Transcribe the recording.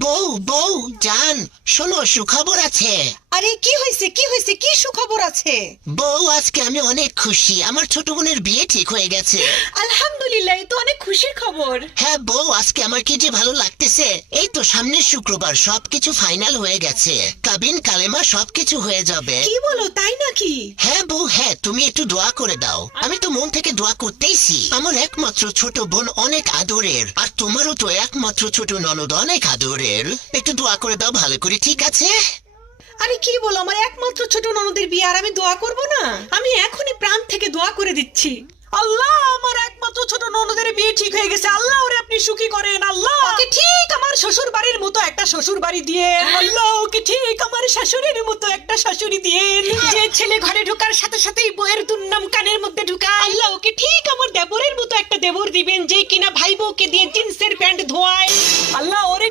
বউ বউ জান, শোনো সুখবর আছে। আরে কি হয়েছে কি হয়েছে, কি সুখবর আছে? বউ আজকে আমি অনেক খুশি, আমার ছোট বোনের বিয়ে ঠিক হয়ে গেছে। আলহামদুলিল্লাহ, এ তো অনেক খুশির খবর। হ্যাঁ বউ, আজকে আমার কি যে ভালো লাগতেছে। এই তো সামনের শুক্রবার সবকিছু ফাইনাল হয়ে গেছে, কাবিন কালেমা সবকিছু হয়ে যাবে। কি বলো, তাই নাকি? হ্যাঁ বউ হ্যাঁ, তুমি একটু দোয়া করে দাও। আমি তো মন থেকে দোয়া করতেইছি। আমার একমাত্র ছোট বোন অনেক আদরের, আর তোমারও তো একমাত্র ছোট ননদ অনেক আদরের। একটু দোয়া করে দাও ভালো করে, ঠিক আছে? আরে কি বলো, আমার একমাত্র ছোট ননদের বিয়ে আর আমি দোয়া করব না? আমি এখনই প্রাণ থেকে দোয়া করে দিচ্ছি। আল্লাহ, আমার একমাত্র ছোট ননদের বিয়ে ঠিক হয়ে গেছে। আল্লাহ ওরে আপনি সুখী করেন। আল্লাহ ওকে ঠিক আমার শ্বশুর বাড়ির মতো একটা শ্বশুর বাড়ি দিয়ে। আল্লাহ ওকে ঠিক আমার শাশুড়ির মতো একটা শাশুড়ি দিয়েন, যে ছেলে ঘরে ঢোকার সাথে সাথেই বউয়ের দুর্নাম কানের মধ্যে ঢুকায়। আল্লাহ ওকে ঠিক আমার দেবরের মতো একটা দেবর দিবেন, যে কিনা ভাই বউকে দিয়ে জিন্সের প্যান্ট ধোয়ায়। আল্লাহ ওরে